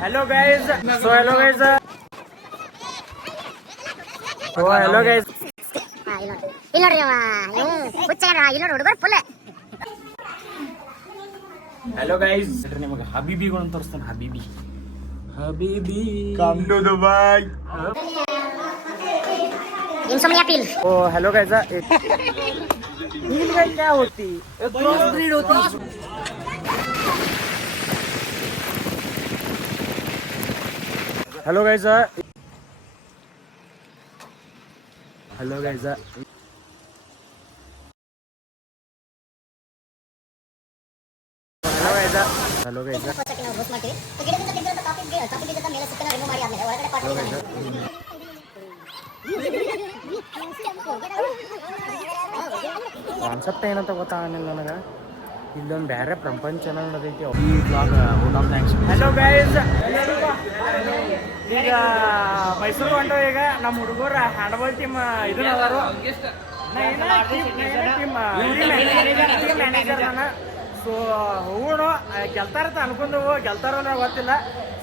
Hello guys. So hello guys. Hello guys. Hello guys. ನಿಮಗೆ ಹಬೀಬಿಗಳನ್ನು ತೋರಿಸ್ತಾನೆ. ಹಬೀಬಿ Come to Dubai. Insomnia pill. Oh hello guys. नील क्या होती? Cross breed होती. Hello guys. Hello guys. Hello guys. Concept ಏನಂತ ಗೊತ್ತಾಗಲಿಲ್ಲ ನನಗೆ. ಇಲ್ಲೊಂದು ಬೇರೆ ಪ್ರಪಂಚ ನಡೆದೈತಿ ಈ ಬ್ಲಾಗ್. ಹಲೋ ಗೈಸ್, ಈಗ ಮೈಸೂರು ಹೊಂಟು. ಈಗ ನಮ್ಮ ಹುಡುಗರು ಹ್ಯಾಂಡ್ಬಾಲ್ ಟೀಮ್ ಇದನ್ನ ಅದಾರು. ಮ್ಯಾನೇಜರ್ ನಾನು. ಸೊ ಹೋಗೋಣ, ಗೆಲ್ತಾರಂತ ಅನ್ಕೊಂಡವು. ಗೆಲ್ತಾರೋ ಗೊತ್ತಿಲ್ಲ.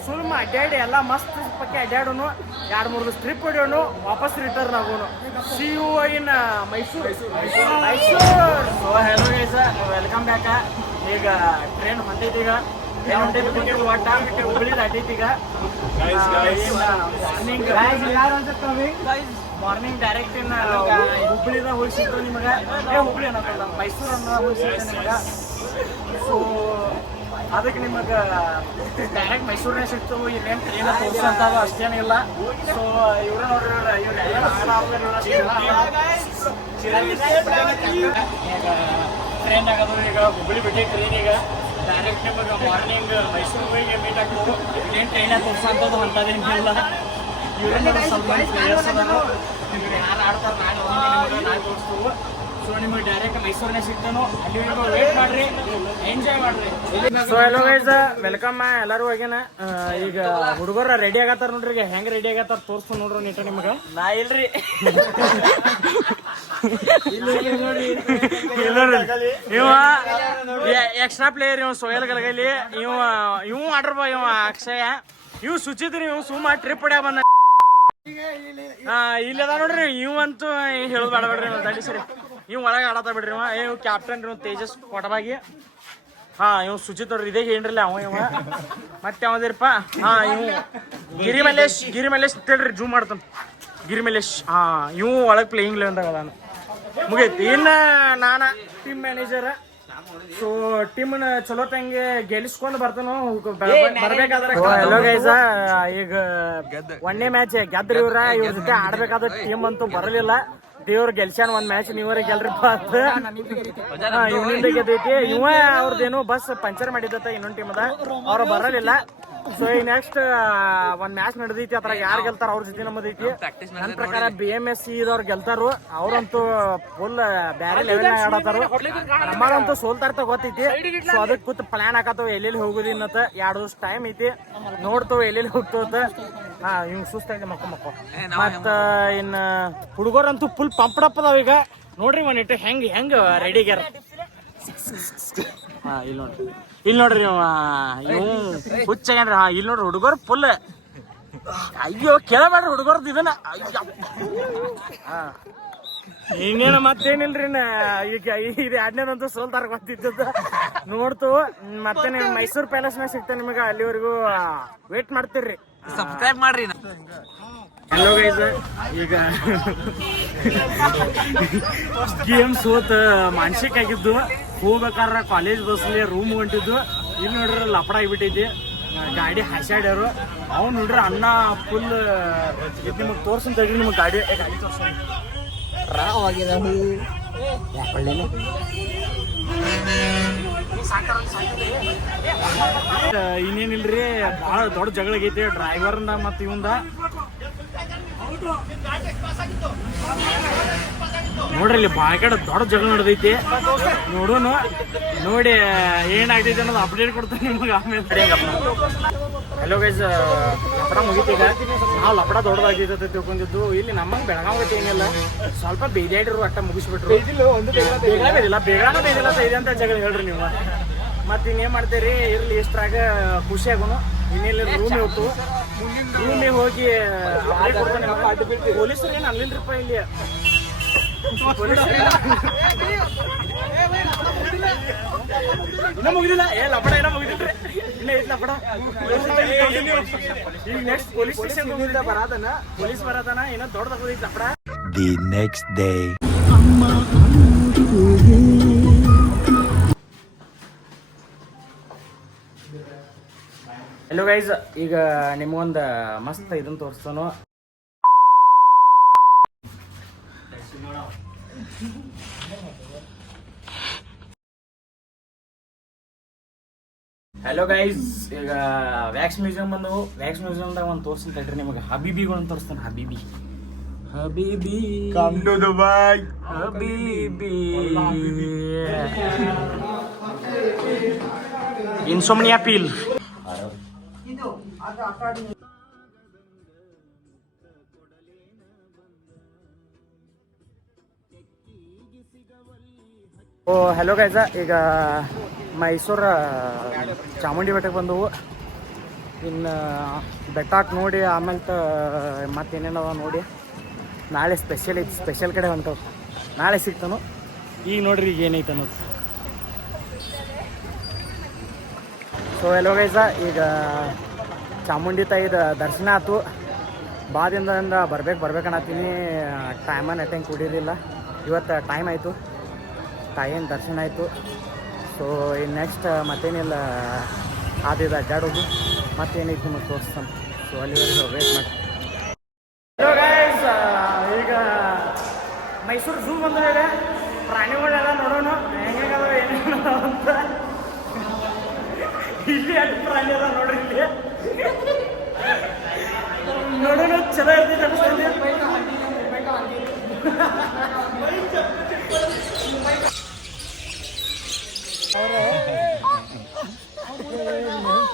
ಸುಮ್ಮ ಅಡ್ಡಾಡಿ ಎಲ್ಲ ಮಸ್ತ್ ಪಕ್ಕೆ ಅಡ್ಡಾಡೋನು. 2-3 ಸ್ಟ್ರಿಪ್ ಹೊಡಿಯೋನು, ವಾಪಸ್ ರಿಟರ್ನ್ ಆಗೋನು. See you in Mysuru. So hello guys, welcome back. ಈಗ ಟ್ರೈನ್ ಹೊಂಟೈತಿ. ಈಗ ಒಟ್ಟ ಹುಬ್ಬಳ್ಳಿ ದಾಟೈತಿ. ಈಗ ಮಾರ್ನಿಂಗ್ ಡೈರೆಕ್ಟ್ ಇನ್ ಹುಬ್ಬಳ್ಳಿದ ಹೋಗಿ ಸಿಗ್ತು ನಿಮಗೆ. ಹುಬ್ಬಳ್ಳಿ ಅನ್ನೋಲ್ಲ, ಮೈಸೂರು ಅನ್ನೋ ಹೋಗಿ ಸಿಗ್ತೇನೆ ನಿಮಗೆ. ಸೊ ಅದಕ್ಕೆ ನಿಮಗೆ ಡೈರೆಕ್ಟ್ ಮೈಸೂರಿನಾಗ ಸಿಗ್ತು. ಇಲ್ಲೇನು ಟ್ರೈನ್ ತೋರಿಸೋಂಥದ್ದು ಅಷ್ಟೇನಿಲ್ಲ. ಸೊ ಇವ್ರು ನೋಡ್ರಿ, ಈಗ ಟ್ರೈನ್ ಆಗೋದು. ಈಗ ಹುಬ್ಬಳ್ಳಿ ಬಿಟ್ಟು ಟ್ರೈನ್ ಈಗ ಡೈರೆಕ್ಟ್ ನಿಮಗೆ ಮಾರ್ನಿಂಗ್ ಮೈಸೂರು ಹೋಗಿ ಮೀಟ್ ಆಗ್ಬೋದು. ಇಲ್ಲೇನು ಟ್ರೈನಾಗ ತೋರಿಸೋಂಥದ್ದು ಅಂಥದ್ದೇನಿಲ್ಲ. ಇವ್ರೇನು ಸ್ವಲ್ಪ ಪ್ಲೇಯರ್ಸ್ ಅದಾರು. ನಿಮ್ಗೆ ಯಾರು ಆಡ್ತಾರೆ ನಾಳೆ ತೋರಿಸ್ತೀವಿ. ಸೊ ನಿಮಗೆ ಡೈರೆಕ್ಟ್ ಮೈಸೂರಿನ ಸಿಗ್ತಾನೋ ಅಲ್ಲಿವರೆಗೂ ವೇಟ್ ಮಾಡ್ರಿ, ಎಂಜಾಯ್ ಮಾಡ್ರಿ. So hello guys, welcome. ಎಲ್ಲರೂ ಹೋಗ್ಯಾನ. ಈಗ ಹುಡುಗರ ರೆಡಿ ಆಗತ್ತಾರ ನೋಡ್ರಿ. ಈಗ ಹೆಂಗ್ ರೆಡಿ ಆಗತ್ತಾರ ತೋರಿಸ್ತು ನೋಡ್ರಿ ನೀಟ ನಿಮ್ಗೆ. ನಾ ಇಲ್ರಿ ಇವ ಎಕ್ಸ್ಟ್ರಾ ಪ್ಲೇಯರ್. ಇವ್ ಸೋಯಲ್ ಗಲಗಲಿ. ಇವ್ ಆಡ್ರ ಬಾ. ಇವ ಅಕ್ಷಯ. ಇವ್ ಸುಚಿತ್ರಿ. ಇವ್ ಸುಮ್ಮ ಟ್ರಿಪ್ ಹೊಡ್ಯಾ ಬಂದ. ಇಲ್ಲದ ನೋಡ್ರಿ. ಇವಂತೂ ಹೇಳೋದು ಬೇಡಬೇಡ್ರಿ. ದಾಡಿ ಸರಿ. ಇವ್ ಒಳಗೆ ಆಡತ್ತ ಬಿಡ್ರಿ. ಇವ್ ಕ್ಯಾಪ್ಟನ್ ಇವ್ ತೇಜಸ್ ಕೊಟಬಾಗಿ. ಇವ್ ಸುಚಿತ್ ನೋಡ್ರಿ. ಇದೇ ಏನ್ರಲ್ಲ ಇವ. ಮತ್ತೆ ಯಾವ್ದಿರಪ್ಪ? ಇವ್ ಗಿರಿ ಮಲ್ಲೇಶ್ ಅಂತೇಳ್ರಿ. ಜೂಮ್ ಮಾಡ್ತಾನ ಗಿರಿ ಮಲ್ಲೇಶ್. ಇವ್ ಒಳಗೆ ಪ್ಲೇಯಿಂಗ್ ಲೆವೆನ್ದಾಗ ಅದಾನ. ಮುಗೈತಿ. ಇನ್ನ ನಾನ ಟೀಮ್ ಮ್ಯಾನೇಜರ್. ಸೊ ಟೀಮ್ನ ಚಲೋ ತಂಗೆ ಗೆಲ್ಲಿಸ್ಕೊಂಡು ಬರ್ತಾನೋ ಬರ್ಬೇಕಾದ್ರೆ. ಹೆಲೋ ಗೈಸ್, ಈಗ 1ನೇ ಮ್ಯಾಚ್ ಗೆದ್ರಿ. ಇವ್ರ ಜೊತೆ ಆಡ್ಬೇಕಾದ ಟೀಮ್ ಅಂತೂ ಬರಲಿಲ್ಲ. ದೇವ್ರ ಗೆಲ್ಸ್ಯಾನ ಒಂದ್ ಮ್ಯಾಚ್. ನೀವರೇ ಗೆಲ್ರಿಪ್ಪ ಅಂತ ಇವನಿಂದ ಗೆದ್ದೈತಿ. ಇವ ಅವ್ರದ್ದೇನು ಬಸ್ ಪಂಚರ್ ಮಾಡಿದತ್ತ ಇನ್ನೊಂದ್ ಟೀಮ್ ಅದ. ಅವ್ರು ಬರಲಿಲ್ಲ. ಸೊ ಈ ನೆಕ್ಸ್ಟ್ ಒಂದ್ ಮ್ಯಾಚ್ ನಡೆದೈತಿ. ಅದ್ರಾಗ ಯಾರು ಗೆಲ್ತಾರ ಅವ್ರ ಜೊತೆ ನಮ್ಮದೈತಿ. ನನ್ನ ಪ್ರಕಾರ BMSC ಇದವ್ರು ಗೆಲ್ತಾರು. ಅವ್ರಂತೂ ಫುಲ್ ಬ್ಯಾರೆ ಲೆವೆಲ್ ಆಡತಾರು. ನಮ್ಮದಂತೂ ಸೋಲ್ತಾರ್ತ ಗೊತ್ತೈತಿ. ಸೊ ಅದಕ್ಕೆ ಕೂತ್ ಪ್ಲಾನ್ ಹಾಕತ್ತವ ಎಲ್ಲೆಲ್ಲಿ ಹೋಗುದಿ ಅನ್ನತ್ತ. 2 ದಿವಸ ಟೈಮ್ ಐತಿ. ನೋಡ್ತವ ಎಲ್ಲೆಲ್ಲಿ ಹೋಗ್ತವತ್ತ. ಇವ್ ಸುಸ್ತಾಗಿ ಮಕ್ಕ ಮತ್ತ ಇನ್ನ ಹುಡುಗರಂತೂ ಫುಲ್ ಪಂಪ್ಡಪ್ ಅದಾವ. ಈಗ ನೋಡ್ರಿ ಒಂದಿಟ್ಟು ಹೆಂಗ್ ರೆಡಿ ಆಗ್ಯಾರ. ಇಲ್ಲಿ ನೋಡ್ರಿ ಇವ್ ಹುಚ್ಚಾಗ್ಯಾನ್ರಿ. ಇಲ್ಲಿ ನೋಡ್ರಿ ಹುಡುಗರು ಫುಲ್. ಅಯ್ಯೋ ಕೇಳಬೇಡ್ರಿ ಹುಡುಗರ್ದು ಇದನ್ನ. ಇನ್ನೇನು ಮತ್ತೇನಿಲ್ರಿ. ಈಗ ಇದು 2ನೇದಂತೂ ಸೋಲ್ತಾರ ಗೊತ್ತಿದ್ದದ. ನೋಡ್ತು ಮತ್ತೆ ನೀವು ಮೈಸೂರು ಪ್ಯಾಲೇಸ್ ಮ್ಯಾಗ ಸಿಗ್ತೇನೆ ನಿಮಗೆ. ಅಲ್ಲಿವರೆಗೂ ವೇಟ್ ಮಾಡ್ತೀರ್ರಿ. ಸಬ್ಸ್ಕ್ರೈಬ್ ಮಾಡ್ರಿ. ಹಲೋ ಗೈಸ್, ಈಗ ಗೇಮ್ ಸೋತ ಮಾನಸಿಕ ಆಗಿದ್ದು. ಹೋಗ್ಬೇಕಾರ ಕಾಲೇಜ್ ಬಸ್ಲಿ ರೂಮ್ ಹೊಂಟಿದ್ದು. ಇಲ್ಲಿ ನೋಡ್ರಿ ಲಪಡ ಆಗಿಬಿಟ್ಟೈತಿ. ಗಾಡಿ ಹಸ್ಯಾಡ್ಯಾರು. ಅವ್ನು ನೋಡ್ರಿ ಅಣ್ಣ ಫುಲ್. ಇದು ನಿಮಗೆ ತೋರ್ಸಂತ ಹೇಳಿ ನಿಮಗೆ ಗಾಡಿ ತೋರ್ಸ. ಇನ್ನೇನಿಲ್ರಿ, ಭಾಳ ದೊಡ್ಡ ಜಗಳ ಆಗೈತಿ ಡ್ರೈವರ್ನ ಮತ್ತು ಇವಂದ. ನೋಡ್ರಿ ಇಲ್ಲಿ ಬಾಯ್ಕಡೆ ದೊಡ್ಡ ಜಗಳ ನಡೆದೈತಿ. ನೋಡೋಣ ನೋಡಿ ಏನಾಗ್ತೈತಿ ಅನ್ನೋದು ಅಪ್ಡೇಟ್ ಕೊಡ್ತೀನಿ ನಿಮ್ಗೆ ಆಮೇಲೆ. ಹೆಲೋ ಗೈಸ್, ಲಪಡ ಮುಗಿತೀಗ. ನಾವು ಲಪಡ ದೊಡ್ಡದಾಗಿರ್ತೈತೆ ತಿಳ್ಕೊಂಡಿದ್ದು. ಇಲ್ಲಿ ನಮ್ಮಂಗೆ ಬೆಳಗಾವಿ ಏನಿಲ್ಲ. ಸ್ವಲ್ಪ ಬೇದಾಡಿರು ಅಟ್ಟ ಮುಗಿಸ್ಬಿಟ್ರು. ಬೇದಿಲ್ಲ ಬೇದಿಲ್ಲ ಇದೆ ಅಂತ ಜಗಳ ಹೇಳ್ರಿ ನೀವು. ಮತ್ತೆ ಇನ್ನೇನು ಮಾಡ್ತೀರಿ. ಇರ್ಲಿ ಇಷ್ಟ್ರಾಗ ಖುಷಿ ಆಗೋನು. ಇನ್ನೆಲ್ಲ ರೂಮ್ ಇವತ್ತು ರೂಮಿಗೆ ಹೋಗಿ ಪೊಲೀಸರು ಏನು ಅನ್ಲಿಲ್ರಿಪ್ಪ ಇಲ್ಲಿ ಇನ್ನ ಮುಗಿದಿಲ್ಲ ಲಪಡ ಏನೋ ಮುಗಿದಿಲ್ರಿ ಇನ್ನ ಐತ್ ಲಪಡ ಈಗ ನೆಕ್ಸ್ಟ್ ಪೊಲೀಸ್ ಸ್ಟೇಷನ್ ಪೊಲೀಸ್ ಬರತಾನ ಏನೋ ದೊಡ್ಡದಾಗೋದೈತಿ ಲಪಡ. The next day. Hello guys, ಈಗ ನಿಮ್ಗೊಂದು ಮಸ್ತ್ ಇದನ್ನ ತೋರಿಸ್ತಾನು. ಹಲೋ ಗೈಸ್, ಈಗ ವ್ಯಾಕ್ಸ್ ಮ್ಯೂಸಿಯಂ ಬಂದವು. ವ್ಯಾಕ್ಸ್ ಮ್ಯೂಸಿಯಮ್ದಾಗ ಒಂದು ತೋರಿಸ್ತೀನಿ ತಡ್ರಿ ನಿಮಗೆ. ಹಬೀಬಿಗಳನ್ನ ತೋರಿಸ್ತಾನೆ. ಹಬೀಬಿ Come to Dubai. ಹಬೀಬಿ ಇನ್ಸೋಮ್ನಿಯಾ ಪೀಲ್. ಓ ಹಲೋ ಗೈಸ, ಈಗ ಮೈಸೂರು ಚಾಮುಂಡಿ ಬೆಟ್ಟಕ್ಕೆ ಬಂದವು. ಇನ್ನು ಬೆಟ್ಟ ನೋಡಿ ಆಮೇಲೆ ಮತ್ತೇನೇನವ ನೋಡಿ ನಾಳೆ ಸ್ಪೆಷಲ್ ಐತಿ. ಸ್ಪೆಷಲ್ ಕಡೆ ಹೊಂಟವು, ನಾಳೆ ಸಿಗ್ತಾನು. ಈಗ ನೋಡ್ರಿ ಈಗ ಏನೈತೆ ಅನ್ನೋದು. ಸೊ ಹಲೋ ಗೈಸ, ಈಗ ಚಾಮುಂಡಿ ತಾಯಿದ ದರ್ಶನ ಆಯ್ತು. ಬಾದಿಂದ ಬರ್ಬೇಕನ್ನತ್ತೀನಿ. ಟೈಮನ್ನು ಅಟೆಂಡ್ ಕೂಡಿರಲಿಲ್ಲ. ಇವತ್ತು ಟೈಮ್ ಆಯಿತು, ತಾಯಿನ ದರ್ಶನ ಆಯಿತು. ಸೊ ಇನ್ನು ನೆಕ್ಸ್ಟ್ ಮತ್ತೇನಿಲ್ಲ, ಆದಿದ ಅಡ್ಡಾಡೋದು ಮತ್ತೇನೈತಿ ನಿಮಗೆ ತೋರಿಸ್ತಾನೆ. ಸೊ ಅಲ್ಲಿವರೆಗೂ ವೇಟ್ ಮಾಡಿ. ಹಲೋ ಗೈಸ್, ಈಗ ಮೈಸೂರು ಝೂ ಬಂದಿದೆ. ಪ್ರಾಣಿಗಳೆಲ್ಲ ನೋಡೋಣ ಹೆಂಗಾಗವ ಏನೇನು ಅಂತ. ಇಲ್ಲಿ ಅದು ಪ್ರಾಣಿ ಅದ ನೋಡ್ರಿ, ಇಲ್ಲಿ ನೋಡೋಣ. ಚಲೋ ಇರ್ತೈತೆ ಅನ್ಸ್ತೈತಿ.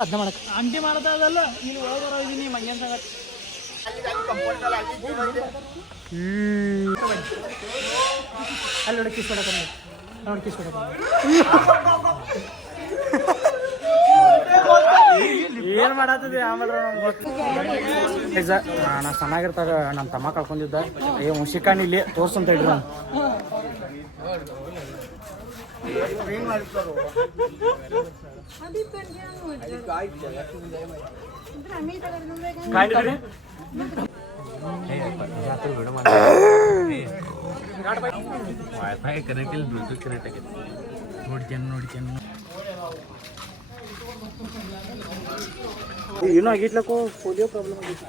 ಅದನ್ನ ಮಾಡಕ್ಕೆ ಅಂಟಿ ಮಾಡ್ತಾ ಇದಲ್ಲ, ಇಲ್ಲಿ ಒಳಗೆ ಇದೀನಿ ಮಂಗ್ಯನ್ ಸಂಗತಿ. ಅಲ್ಲಿ ನೋಡಿ ಕಿಸ್ ಕೊಡಕ ನೋಡಿ ಕಿಸ್ ಕೊಡಕ ಏನು ಮಾಡತ್ತದೆ ಆಮೇಲೆ ನಾ ಚೆನ್ನಾಗಿರ್ತಾಗ ನಮ್ಮ ತಮ್ಮ ಕಳ್ಕೊಂಡಿದ್ದ. ಮುಷಿಕಾನ್ ಇಲ್ಲಿ ತೋರ್ಸಂತ ಇಡ್ರಿ. Wi-Fi connect ಇಲ್ಲ, Bluetooth connect ಆಗೈತಿ. ನೋಡ್ತೇನೆ ಏನೋ ಆಗಿತ್ಲಕ್ಕೋ, ಪೋಲಿಯೋ ಪ್ರಾಬ್ಲಮ್ ಆಗಿತ್ತು.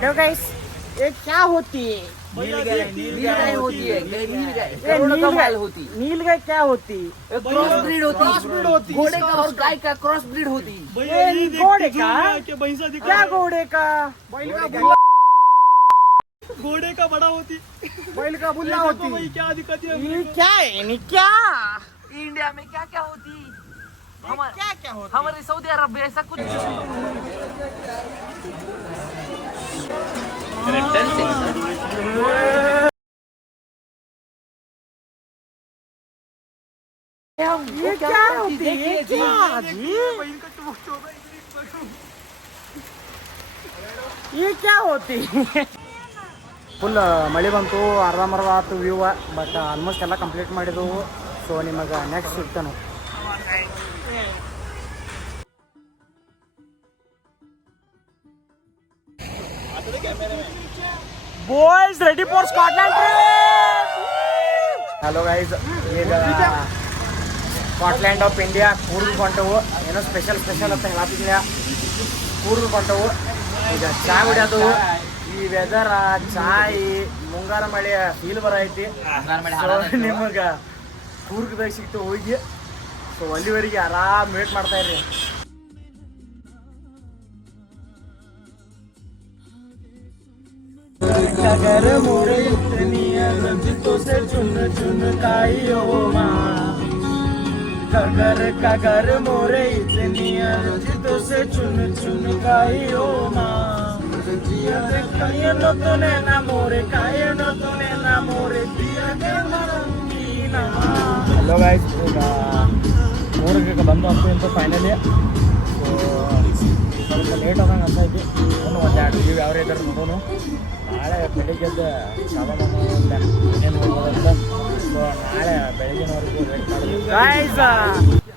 हेलो गाइस, ये क्या होती है? नीलगाय होती है। नीलगाय क्या होती? क्रॉस ब्रीड होती। घोड़े का और गाय का क्रॉस ब्रीड होती। घोड़े का क्या? घोड़े का घोड़े का बड़ा होती, बैल का बुल्ला होती। क्या दिक्कत है? ये क्या है? ये क्या इंडिया में क्या क्या होती? क्या होती? हमारे सऊदी अरब में ऐसा कुछ ये क्या होती है? क्या जी? ये क्या होती? ಫುಲ್ ಮಳೆ ಬಂತು, ಅರ್ಧಂಬರ್ಧ ಆಯ್ತು ವ್ಯೂ. ಬಟ್ ಆಲ್ಮೋಸ್ಟ್ ಎಲ್ಲ ಕಂಪ್ಲೀಟ್ ಮಾಡಿದೆವು. ಸೊ ನಿಮಗೆ ನೆಕ್ಸ್ಟ್ ಸಿಗ್ತಾನು. Boys ready for Scotland trip. Hello guys, ಈಗ ಸ್ಕಾಟ್ಲ್ಯಾಂಡ್ ಆಫ್ ಇಂಡಿಯಾ ಕೂರ್ಗ್ ಹೊಂಟವು. ಏನೋ ಸ್ಪೆಷಲ್ ಅಂತ ಹೇಳತ್ತಿಲ್ಲ. ಕೂರ್ಗ್ ಹೊಂಟವು. ಈಗ ಚಾ ಕುಡಿಯೋದು. ಈ ವೆದರ್, ಚಾಯ್, ಮುಂಗಾರ ಮಳೆ ಫೀಲ್ ಬರೈತಿ. ನಿಮಗೆ ಕೂರ್ಗದಾಗ ಸಿಗ್ತು ಹೋಗಿ. ಸೊ ಅಲ್ಲಿವರೆಗೆ ಆರಾಮ್ ವೇಟ್ ಮಾಡ್ತಾ ಇರ್ರಿ. कगर मोरे इतनी रंजितों से चुन चुन काइयो माँ कगर कगर मोरे इतनी रंजितों से चुन चुन काइयो माँ कायनो तूने ना मोरे कायनो तूने ना मोरे दिया के मरंगीना. हेलो गाइस, ಈಗ 3ಕ್ಕೆ ಬಂದು ಅಂತ ಫೈನಲಿ ಸ್ವಲ್ಪ ಲೇಟ್ ಆದಂಗೆ ಅನ್ಸೈತಿ. ಒಂದು 2 ವ್ಯೂ ಯಾವ ಇದ್ದಾರೆ ನೋಡೋಣ. ನಾಳೆ ಬೆಳಿಗ್ಗೆದ್ದು ಸಾಮಾನು ಏನೇನು ಹೋಗೋದಂತ. ಸೊ ನಾಳೆ ಬೆಳಗ್ಗಿನವರೆಗೂ ವೇಟ್ ಮಾಡಿದ್ವಿ ಗಾಯ್ಸ್.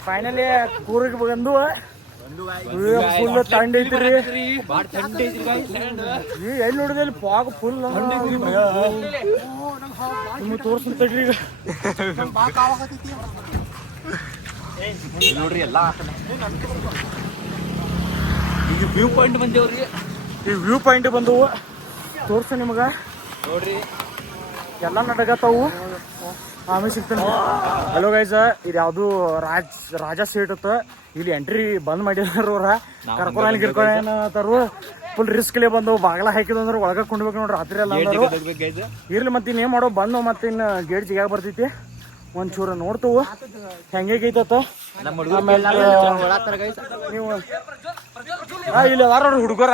ಫೈನಲಿ ಕೂರಿಗೆ ಬಂದು ಫುಲ್ ಥಂಡ್ ಐತ್ರಿ. ಎಲ್ಲಿ ನೋಡಿದಲ್ಲಿ ಪಾಗ್ ಫುಲ್ ನಿಮ್ಗೆ ತೋರಿಸ್ತಡ್ರಿ ಈಗ ನೋಡ್ರಿ ಎಲ್ಲ ಈಗ ವ್ಯೂ ಪಾಯಿಂಟ್ ಬಂದೇವ್ರಿ. ಈ ವ್ಯೂ ಪಾಯಿಂಟ್ ಬಂದವು ತೋರ್ಸ ನಿಮಗ ನೋಡ್ರಿ ಎಲ್ಲ ನಡಗತ್ತಾವು. ಆಮೇಲೆ ಸಿಗ್ತಾನೆ. ಹಲೋ ಗೈಸ್, ಇದು ಯಾವುದು ರಾಜ ಸೀಟ್ ಇತ್ತು. ಇಲ್ಲಿ ಎಂಟ್ರಿ ಬಂದ್ ಮಾಡಿದಾರ ಅವ್ರ. ಕರ್ಕೊಂಡು ಗಿರ್ಕೊಂಡೇನತ್ತಾರು. ಫುಲ್ ರಿಸ್ಕ್ಲೇ ಬಂದವು. ಬಾಗ್ಲ ಹಾಕಿದ್ರು ಅಂದ್ರೆ ಒಳಗ ಕೊಂಡ್ಬೇಕು ನೋಡ್ರಿ. ರಾತ್ರಿ ಎಲ್ಲ ಇರ್ಲಿ ಮತ್ತೆ ಇನ್ನೇನ್ ಮಾಡೋ ಬಂದು ಮತ್ತೆ ಇನ್ನು ಗೇಟ್ ಜಿಗಾಗ ಬರ್ತೈತಿ. ಒಂಚೂರು ನೋಡ್ತವು ಹೆಂಗೈತತ್ತ. ನೀವು ಇಲ್ಲಿ ಅದಾರ ನೋಡ್ರಿ ಹುಡುಗರ.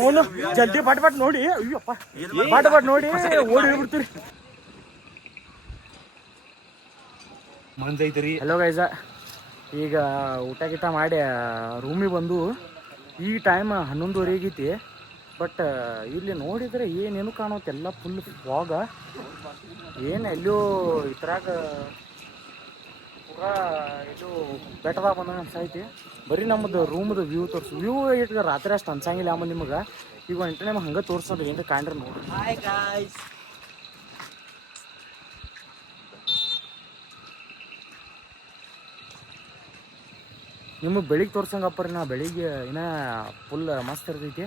ನೋಡು ಜಲ್ದಿ ಬಟ್ ಬಟ್ ನೋಡಿ. ಅಯ್ಯಪ್ಪ ಬಟ್ ಬಟ್ ನೋಡಿ ಓಡಿ ಹೋಗ್ಬಿಡ್ತೀರಿ. ಹಲೋ ಗೈಸ, ಈಗ ಊಟ ಗೀಟ ಮಾಡಿ ರೂಮಿಗೆ ಬಂದು ಈ ಟೈಮ್ 11:30 ಆಗೈತಿ. ಬಟ್ ಇಲ್ಲಿ ನೋಡಿದ್ರೆ ಏನೇನು ಕಾಣುತ್ತೆ ಎಲ್ಲ ಫುಲ್ ಫಾಗ. ಏನು ಎಲ್ಲೋ ಇದ್ರಾಗ ಪೂರಾ ಇದು ಬೆಟ್ಟದಾಗ ಬಂದಂಗೆ ಅನ್ಸೈತಿ. ಬರೀ ನಮ್ಮದು ರೂಮ್ದು ವ್ಯೂ ತೋರಿಸು. ವ್ಯೂ ಈಗ ರಾತ್ರಿ ಅಷ್ಟು ಅನ್ಸಂಗಿಲ್ಲ ಅಮ್ಮ ನಿಮಗೆ. ಈಗ ಒಂದು ಟೈಮ್ ಹಂಗೆ ತೋರಿಸೋದು ಏನ್ರ ಕಾಣ್ರಿ ನೋಡ್ರಿ. ಹಾಯ್ ಗಾಯ್ಸ್, ನಿಮಗೆ ಬೆಳಿಗ್ಗೆ ತೋರ್ಸಂಗಪ್ಪ ರೀ. ನಾ ಬೆಳಿಗ್ಗೆ ಇನ್ನೂ ಫುಲ್ ಮಸ್ತ್ ಇರ್ತೈತಿ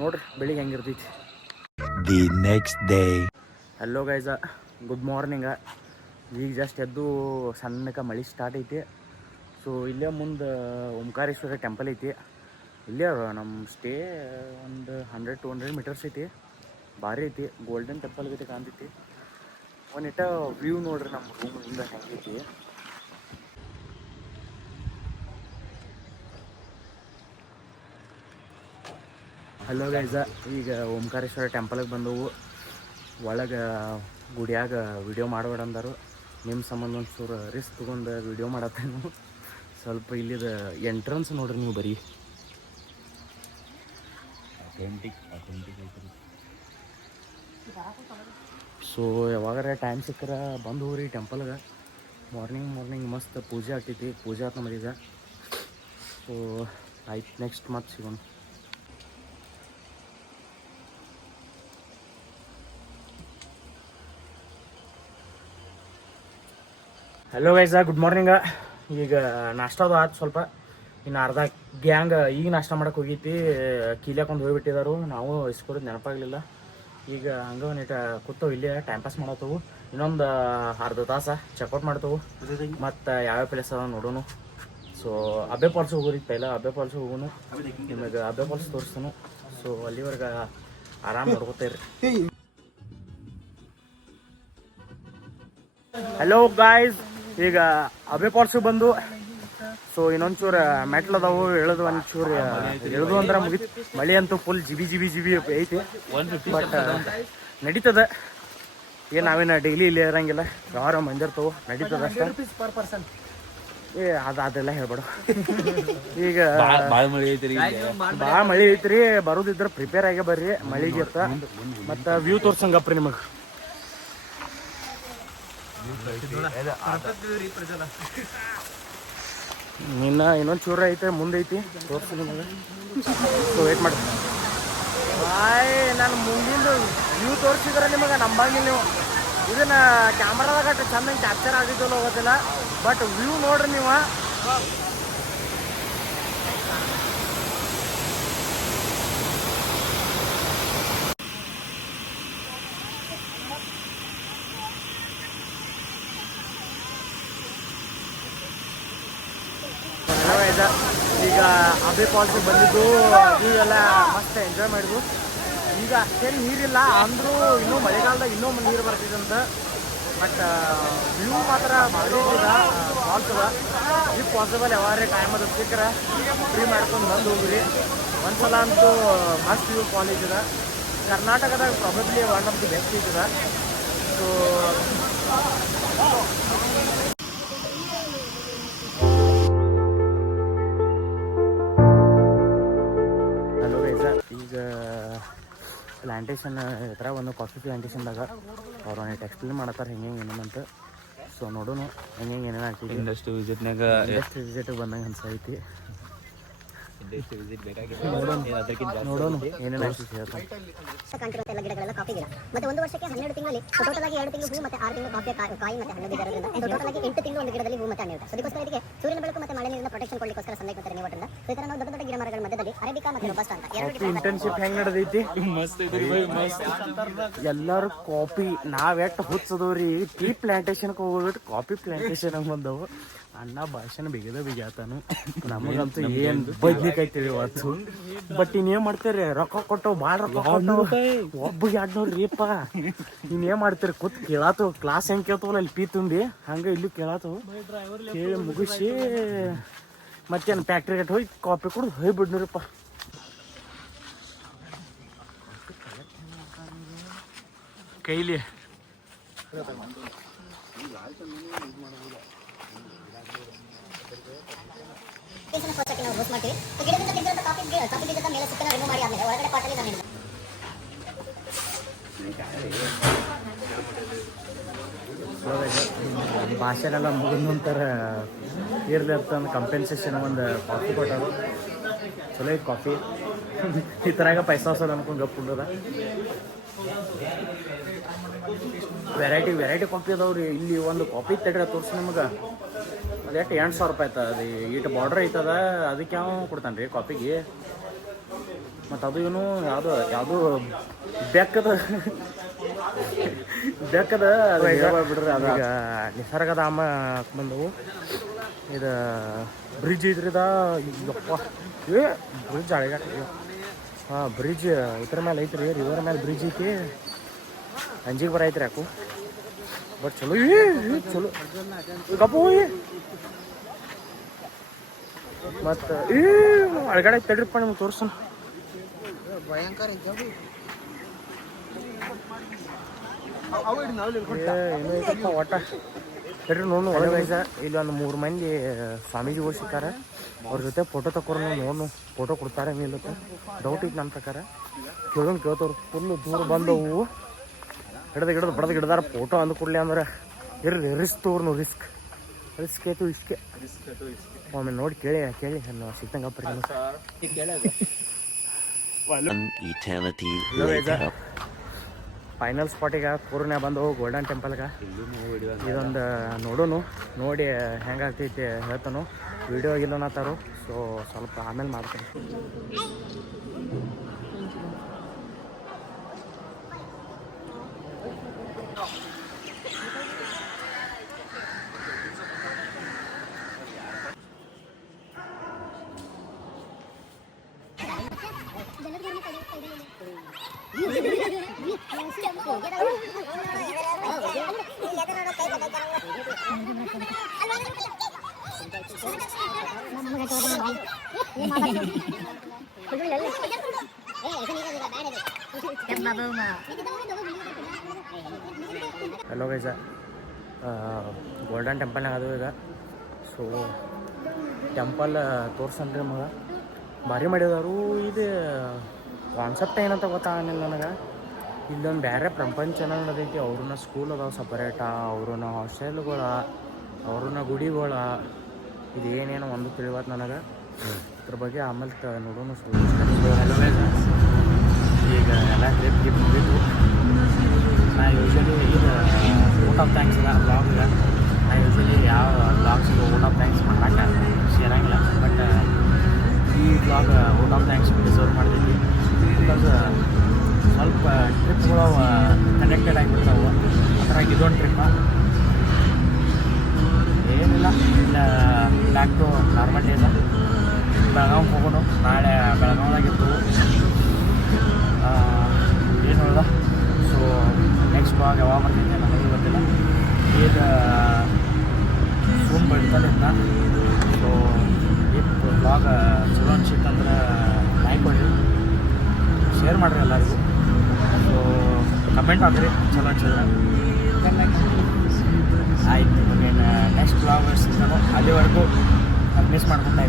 ನೋಡ್ರಿ. ಬೆಳಿಗ್ಗೆ ಹೆಂಗಿರ್ತೈತಿ. The next day. Hello guys, good morning. ಈಗ ಜಸ್ಟ್ ಎದ್ದು ಸಣ್ಣಕ್ಕೆ ಮಳೆ ಸ್ಟಾರ್ಟ್ ಐತಿ. ಸೊ ಇಲ್ಲೇ ಮುಂದೆ ಓಂಕಾರೇಶ್ವರ ಟೆಂಪಲ್ ಐತಿ. ಇಲ್ಲೇ ನಮ್ಮ ಸ್ಟೇ ಒಂದು 100-200 ಮೀಟರ್ಸ್ ಐತಿ. ಭಾರಿ ಐತಿ. ಗೋಲ್ಡನ್ ಟೆಂಪಲ್ ಗತಿ ಕಾಣ್ತೈತಿ. ಒಂದಿಟ ವ್ಯೂ ನೋಡ್ರಿ ನಮ್ಮ ರೂಮಿಂದ ಹೆಂಗೈತಿ. ಹಲೋ ಗೈಸ, ಈಗ ಓಂಕಾರೇಶ್ವರ ಟೆಂಪಲ್ಗೆ ಬಂದವು. ಒಳಗೆ ಗುಡಿಯಾಗ ವಿಡಿಯೋ ಮಾಡಬೇಡ ಅಂದರು. ನಿಮ್ಮ ಸಂಬಂಧ ಒಂಚೂರು ರಿಸ್ಕ್ ತೊಗೊಂಡು ವಿಡಿಯೋ ಮಾಡತ್ತೇನು. ಸ್ವಲ್ಪ ಇಲ್ಲಿದ ಎಂಟ್ರೆನ್ಸ್ ನೋಡ್ರಿ ನೀವು ಬರೀ. ಸೊ ಯಾವಾಗಾರ ಟೈಮ್ ಸಿಕ್ಕರೆ ಬಂದು ಹೋಗ್ರಿ ಟೆಂಪಲ್ಗೆ. ಮಾರ್ನಿಂಗ್ ಮಸ್ತ್ ಪೂಜೆ ಆಗ್ತೈತಿ. ಪೂಜೆ ಆತ ಮರೀಗ. ಸೊ ಆಯ್ತು, ನೆಕ್ಸ್ಟ್ ಮತ್ತೆ ಸಿಗೋಣ. Hello guys, good morning. ಈಗ ನಾಷ್ಟದು ಆಯ್ತು ಸ್ವಲ್ಪ. ಇನ್ನು ಅರ್ಧ ಗ್ಯಾಂಗ್ ಈಗ ನಾಷ್ಟ ಮಾಡಕ್ಕೆ ಹೋಗೈತಿ. ಕೀಲ್ಯಾಕೊಂಡು ಹೋಗ್ಬಿಟ್ಟಿದಾರು. ನಾವು ಇಸ್ಕೊಡೋದು ನೆನಪಾಗಲಿಲ್ಲ. ಈಗ ಹಂಗೆ ಒಂದಿಟ ಕೂತವು ಇಲ್ಲೇ ಟೈಮ್ ಪಾಸ್ ಮಾಡತ್ತವು. ಇನ್ನೊಂದು ಅರ್ಧ ತಾಸು ಚೆಕ್ಔಟ್ ಮಾಡ್ತವು. ಮತ್ತು ಯಾವ್ಯಾವ ಪ್ಲೇಸ್ ಅದ ನೋಡೋನು. ಸೊ ಅಬ್ಬೆ ಫಾಲ್ಸ್ ಹೋಗೋರಿ. ಪೈಲ ಅಬ್ಬೆ ಫಾಲ್ಸ್ ಹೋಗೋನು. ನಿಮಗೆ ಅಬ್ಬೆ ಫಾಲ್ಸ್ ತೋರಿಸ್ತಾನು. ಸೊ ಅಲ್ಲಿವರೆಗೆ ಆರಾಮ್ ನೋಡ್ಕೋತೀರಿ. ಹಲೋ ಗಾಯ್ಸ್, ಈಗ ಅಬ್ಬೆ ಫಾಲ್ಸ್ ಬಂದು. ಸೊ ಇನ್ನೊಂಚೂರು ಮೆಟ್ಲು ಅದಾವು. ಎಳೆದು ಒಂಚೂರು ಎಳೆದು ಅಂದ್ರೆ ಮುಗಿತು. ಮಳೆ ಅಂತೂ ಫುಲ್ ಜಿಬಿ ಐತಿ. ಬಟ್ ನಡೀತದ. ಏನು ನಾವೇನು ಡೈಲಿ ಇಲ್ಲಿ ಇರಂಗಿಲ್ಲ. ಯಾರು ಮಂದಿರ್ತವು, ನಡೀತದ ಅಷ್ಟೇ. ಅದೆಲ್ಲ ಹೇಳ್ಬೇಡ. ಈಗ ಭಾಳ ಮಳೆ ಐತ್ರಿ. ಬರೋದಿದ್ರೆ ಪ್ರಿಪೇರ್ ಆಗಿ ಬರ್ರಿ. ಮಳೆಗೆ ಮತ್ತು ವ್ಯೂ ತೋರ್ಸಂಗಪ್ರಿ ನಿಮಗೆ. ಇನ್ನೊಂದು ಚೂರ ಐತೆ, ಮುಂದೆ ಐತಿ, ತೋರಿಸಿ ನಿಮಗೆ. ಸೊ ವೇಟ್ ಮಾಡಿ. ನಾನು ಮುಂದಿನ ವ್ಯೂ ತೋರಿಸಿದ್ರೆ ನಿಮಗೆ ನಂಬಂಗಿಲ್ಲ ನೀವು. ಇದನ್ನ ಕ್ಯಾಮ್ರಾದಾಗ ಚೆನ್ನಾಗಿ ಕ್ಯಾಪ್ಚರ್ ಆಗಿದ್ದಲ್ಲ ಹೋಗೋದಿಲ್ಲ. ಬಟ್ ವ್ಯೂ ನೋಡ್ರಿ ನೀವು. ಗೈಸ ಈಗ ಅಬ್ಬೆ ಫಾಲ್ಸಿಗೆ ಬಂದಿದ್ದು ಅದು ಎಲ್ಲ ಮಸ್ತ್ ಎಂಜಾಯ್ ಮಾಡಿದ್ವು. ಈಗ ಅಷ್ಟೇನು ನೀರಿಲ್ಲ ಅಂದರೂ ಇನ್ನೂ ಮಳೆಗಾಲದಾಗ ಇನ್ನೂ ನೀರು ಬರ್ತಿದಂತ. ಬಟ್ ವ್ಯೂ ಮಾತ್ರ ಭಾರಿ ಇದೆ ಫಾಲ್ಸ್ ಅದ. ಈಗ ಪಾಸಿಬಲ್ ಯಾವಾರೇ ಟೈಮ್ ಅದು ಸಿಕ್ಕರೆ ಫ್ರೀ ಮಾಡ್ಕೊಂಡು ಬಂದು ಹೋಗ್ರಿ. ಒಂದ್ಸಲ ಅಂತೂ ಮಸ್ತ್ ವ್ಯೂ ಕಾಲೇಜ್ ಇದೆ. ಕರ್ನಾಟಕದಾಗ probably one of the best ಇದೆ. ಸೊ ಹಲೋ ಗೈಸ, ಈಗ ಪ್ಲಾಂಟೇಶನ್ ಈ ಥರ ಒಂದು ಕಾಫಿ ಪ್ಲಾಂಟೇಶನ್ದಾಗ ಅವ್ರು ಒಂದಿಟ್ಟು ಎಕ್ಸ್ಪ್ಲೇನ್ ಮಾಡತ್ತಾರೆ ಹೆಂಗೆ ಏನೇನಂತ. ಸೊ ನೋಡೋಣ ಹೆಂಗೆ ಏನೇನು ಆಗ್ತಿದೆ. ಇಂಡಸ್ಟ್ರಿ ವಿಸಿಟ್ನಾಗ ವಿಸಿಟಿಗೆ ಬಂದಂಗೆ ಅನ್ಸೈತಿ. ಇಂಡಸ್ಟ್ರಿ ವಿಸಿಟ್ ಬೇಕಾಗಿದೆ. ನೋಡೋಣ ಏನೇನು ಆಗ್ತೈತಿ ಹೇಳ್ತಾರೆ. ಕಾಣ್ತಿರುವಂತ ಗಿಡಗಳೆಲ್ಲ ಕಾಫಿ ಗಿಡ. ಮತ್ತೆ ಒಂದು ವರ್ಷಕ್ಕೆ 12 ತಿಂಗಳಲ್ಲಿ ಟೋಟಲ್ ಆಗಿ 2 ತಿಂಗಳು ಹೂ ಮತ್ತೆ 6 ತಿಂಗಳು ಕಾಫಿ ಕಾಯಿ ಮತ್ತೆ ಹಣ್ಣು ಬಿಡೋದ್ರಿಂದ ಟೋಟಲ್ ಆಗಿ 8 ತಿಂಗಳು ಒಂದು ಗಿಡದಲ್ಲಿ ಹೂ ಮತ್ತೆ ಹಣ್ಣು ಇರುತ್ತೆ. ಅದಕ್ಕೋಸ್ಕರ ಇದಕ್ಕೆ ಸೂರ್ಯನ ಬೆಳಕು ಮತ್ತೆ ಮಳೆ ನೀರಿನ ಪ್ರೊಟೆಕ್ಷನ್ ಕೊಡಲಿಕ್ಕೋಸ್ಕರ ಸನ್ಲೈಟ್ ಕೊಡ್ತಾರೆ ನೀವು ಒಟ್ಟರಿಂದ. ಈ ತರ ನಾವು ದೊಡ್ಡ ದೊಡ್ಡ ಗಿಡ ಮರಗಳ ಮಧ್ಯದಲ್ಲಿ ಅರೇಬಿಕಾ ಮತ್ತೆ ರೋಬಸ್ಟಾ ಅಂತ ಎರಡು ಇಂಟರ್ನ್ಶಿಪ್ ಹೆಂಗೆ ನಡೆದೈತಿ? ಎಲ್ಲರೂ ಕಾಫಿ ನಾವ್ ಎಷ್ಟು ಹುಚ್ಚದವ್ರಿ ಟೀ ಪ್ಲಾಂಟೇಶನ್ಗೆ ಹೋಗ್ಬಿಟ್ಟು ಕಾಫಿ ಪ್ಲಾಂಟೇಶನ್ ಬಂದವು. ಅಣ್ಣ ಭಾಷಣ ಬಿಗಿತಾನು. ನಮಗಂತೂ ಏನ್ ಬದ್ಲಿಕಾಯಿ ತಿಳಿವತ್ತು. ಬಟ್ ಇನ್ನೇನ್ ಮಾಡ್ತೀರಿ, ರೊಕ್ಕ ಕೊಟ್ಟು ಭಾಳ ರೊಕ್ಕ ಕೊಟ್ಟು ಒಬ್ಬಗೆ 200 ರೀಪ. ಇನ್ನೇನ್ ಮಾಡ್ತೀರಿ, ಕೂತ್ ಕೇಳಾತು ಕ್ಲಾಸ್ ಹೆಂಗೆ ಕೇಳ್ತವಲ್ಲ ಅಲ್ಲಿ ಪೀ ತುಂಬಿ ಹಂಗೆ ಇಲ್ಲಿ ಕೇಳಾತು. ಕೇಳಿ ಮುಗಿಸಿ ಮತ್ತೇನು ಫ್ಯಾಕ್ಟ್ರಿ ಗಟ್ಟು ಹೋಗಿ ಕಾಫಿ ಕುಡ್ದು ಹೋಗ್ಬಿಡ್ನೂರಿಪ್ಪ. ಕೈಲಿ ನಾವು ರೋಸ್ಟ್ ಮಾಡ್ತೀವಿ. ಗಿಡದಿಂದ ತೆಗೆದಂತ ಕಾಫಿ ಬೀಜದ ಮೇಲೆ ಸುತ್ತನ ರಿಮೂವ್ ಮಾಡಿ ಆದ್ಮೇಲೆ ಒಳಗಡೆ ಪಾಟಲ್ಲಿ ನಾನು ಭಾಷೆನೆಲ್ಲ ಮುಗಿದ ನಂತರ ಇರ್ಲಿ ಅಂತ ಒಂದು ಕಂಪೆನ್ಸೇಷನ್ ಒಂದು ಕಾಫಿ ಕೊಟ್ಟರು. ಚಲೋ ಐತೆ ಕಾಫಿ. ಈ ಥರಾಗ ಪೈಸಾ ಹೊಸೋದು ಅನ್ಕೊಂಡು ಗಪ್ಪುಂಡದ. ವೆರೈಟಿ ಕಾಫಿ ಅದಾವ್ರಿ ಇಲ್ಲಿ. ಒಂದು ಕಾಫಿ ತಡ್ರಿ ತೋರಿಸಿ ನಿಮ್ಗೆ. ಅದೆಷ್ಟು 800 ರೂಪಾಯಿ ಆಯ್ತದ. ಅದು ಇಟ್ಟು ಬಾರ್ಡ್ರ್ ಐತದ, ಅದಕ್ಕೆ ಯಾವ ಕೊಡ್ತಾನೆ ರೀ ಕಾಪಿಗೆ. ಮತ್ತು ಅದು ಇವನು ಯಾವುದು ಬೆಕ್ಕದ ಅದು ಬಿಡ್ರಿ. ಅದೀಗ ನಿಸರ್ಗಧಾಮ ಬಂದವು. ಇದು ಬ್ರಿಡ್ಜ್ ಇದ್ರಿದ ಯಪ್ಪ ಬ್ರಿಡ್ಜ್ ಅಳಗಾಟ. ಹಾಂ ಬ್ರಿಡ್ಜ್ ಇದ್ರ ಮೇಲೆ ಐತ್ರಿ, ರಿವರ್ ಮೇಲೆ ಬ್ರಿಡ್ಜ್ ಐತಿ. ಅಂಜಿಗೆ ಬರೈತ್ರಿ ಯಾಕು. ಬಟ್ ಚಲೋ ಚಲೋ ಗಪ್ಪ ಹೋಗಿ. ಮತ್ತು ಅಳಗಾಡ ತಡ್ರಿಪ್ಪ ನಿಮ್ಗೆ ತೋರ್ಸೋಣ. ಏನೋ ಐತಪ್ಪ ಒಟ್ಟ ತಡ್ರಿ ನೋಡು. ಒಳ್ಳೆ ವಯಸ್ಸ ಇಲ್ಲಿ ಒಂದು 3 ಮಂದಿ ಸ್ವಾಮೀಜಿಗಳು ಸಿಕ್ಕಾರ. ಅವ್ರ ಜೊತೆ ಫೋಟೋ ತಕೋರು ನೋಡು. ಫೋಟೋ ಕೊಡ್ತಾರೆ ನಿಲ್ಲುತ್ತೆ. ಡೌಟ್ ಐತಿ ನನ್ನ ಪ್ರಕಾರ. ಕೇಳ್ತವ್ರು ಫುಲ್ಲು ದೂರ ಬಂದವು. ಬಡದ ಗಿಡದಾರ ಫೋಟೋ ಅಂದು ಕೊಡ್ಲಿ ಅಂದ್ರೆ ರಿಸ್ಕ್ ತೋರ್ನು. ರಿಸ್ಕ್ ಆಯ್ತು ಇಸ್ಕೆ. ಒಮ್ಮೆ ನೋಡಿ ಕೇಳಿ ಸಿಕ್ತಂಗ ಫೈನಲ್ ಸ್ಪಾಟಿಗೆ ಕೂರ್ನೆ ಬಂದವು ಗೋಲ್ಡನ್ ಟೆಂಪಲ್ಗೆ. ಇದೊಂದು ನೋಡೋನು, ನೋಡಿ ಹೆಂಗಾಗ್ತೈತಿ ಹೇಳ್ತಾನು. ವಿಡಿಯೋ ಆಗಿಲ್ಲ ಅನ್ನತ್ತಾರು. ಸೊ ಸ್ವಲ್ಪ ಆಮೇಲೆ ಮಾಡ್ತೀನಿ. ಹಲೋ ಗೈಸ, ಗೋಲ್ಡನ್ ಟೆಂಪಲ್ನಾಗ ಅದು ಈಗ. ಸೊ ಟೆಂಪಲ್ ತೋರ್ಸನ್ರಿ ಮಗ. ಭಾರಿ ಮಾಡಿದವರು. ಇದು ಕಾನ್ಸೆಪ್ಟ್ ಏನಂತ ಗೊತ್ತಾಗಲಿಲ್ಲ ನನಗೆ. ಇಲ್ಲೊಂದು ಬೇರೆ ಪ್ರಪಂಚನ ನಡೆದೈತಿ. ಅವ್ರನ್ನ ಸ್ಕೂಲ್ ಅದಾವ ಸಪರೇಟ, ಅವ್ರನ್ನ ಹಾಸ್ಟೆಲ್ಗಳ, ಅವ್ರನ್ನ ಗುಡಿಗಳ. ಇದು ಏನೇನೋ ಒಂದು ತಿಳಿವತ್ತು ನನಗೆ. ಇದ್ರ ಬಗ್ಗೆ ಆಮೇಲೆ ನೋಡೋಣ. ಹಲೋ ಗೈಸ, ಈಗ ಎಲ್ಲ ಟ್ರಿಪ್ ಮುಗಿತು. ನಾ ಯೂಶ್ವಲಿ ಈಗ ಔಟ್ ಆಫ್ ಥ್ಯಾಂಕ್ಸ್ ಇಲ್ಲ ಬ್ಲಾಗ್ಗೆ. ನಾ ಯೂಶ್ವಲಿ ಯಾವ ಬ್ಲಾಗ್ಸಿಗೆ ಔಟ್ ಆಫ್ ಥ್ಯಾಂಕ್ಸ್ ಮಾಡೋಕ್ಕೆ ಸೇರಂಗಿಲ್ಲ. ಬಟ್ ಈ blog out of thanks deserve ಮಾಡ್ತೀವಿ. ಬಿಕಾಸ್ ಸ್ವಲ್ಪ ಟ್ರಿಪ್ಗಳು ಕನೆಕ್ಟೆಡ್ ಆಗಿಬಿಡ್ತಾವೆ. ಅದ್ರಾಗ ಇದೊಂದು ಟ್ರಿಪ್ಪ ಏನಿಲ್ಲ. ಇಲ್ಲ ಬ್ಯಾಕ್ ಟು ನಾರ್ಮಲ್ ಡೇಸ. ಬೆಳಗಾವಿಗೆ ಹೋಗೋಣ. ನಾಳೆ ಬೆಳಗಾವಿದಾಗಿತ್ತು ಏನು ಹೇಳ್ದ. ಸೊ ನೆಕ್ಸ್ಟ್ ಬ್ಲಾಗ್ ಯಾವಾಗ ಬರ್ತೈತೆ ನನಗೆ ಗೊತ್ತಿಲ್ಲ. ಈಗ ಫೋನ್ ಬಡ್ತಾನಿದ್ದ. ಸೊ ಇತ್ತು ಬ್ಲಾಗ್ ಚಲೋ ಅನ್ಸಿತ್ತಂದ್ರೆ ಲೈಕ್ ಕೊಡಿರಿ, ಶೇರ್ ಮಾಡಿರಿ ಎಲ್ಲರಿಗೂ. ಸೊ ಕಮೆಂಟ್ ಹಾಕ್ರಿ ಚಲೋ ಅನ್ಸಿದ್ರೆ. ಆಯ್ತು, ಇವಾಗೇನು ನೆಕ್ಸ್ಟ್ ಬ್ಲಾಗ್ ಸಿಗ್ತಾನೋ ಅಲ್ಲಿವರೆಗೂ ಮಿಸ್ ಮಾಡ್ಕೊತಾ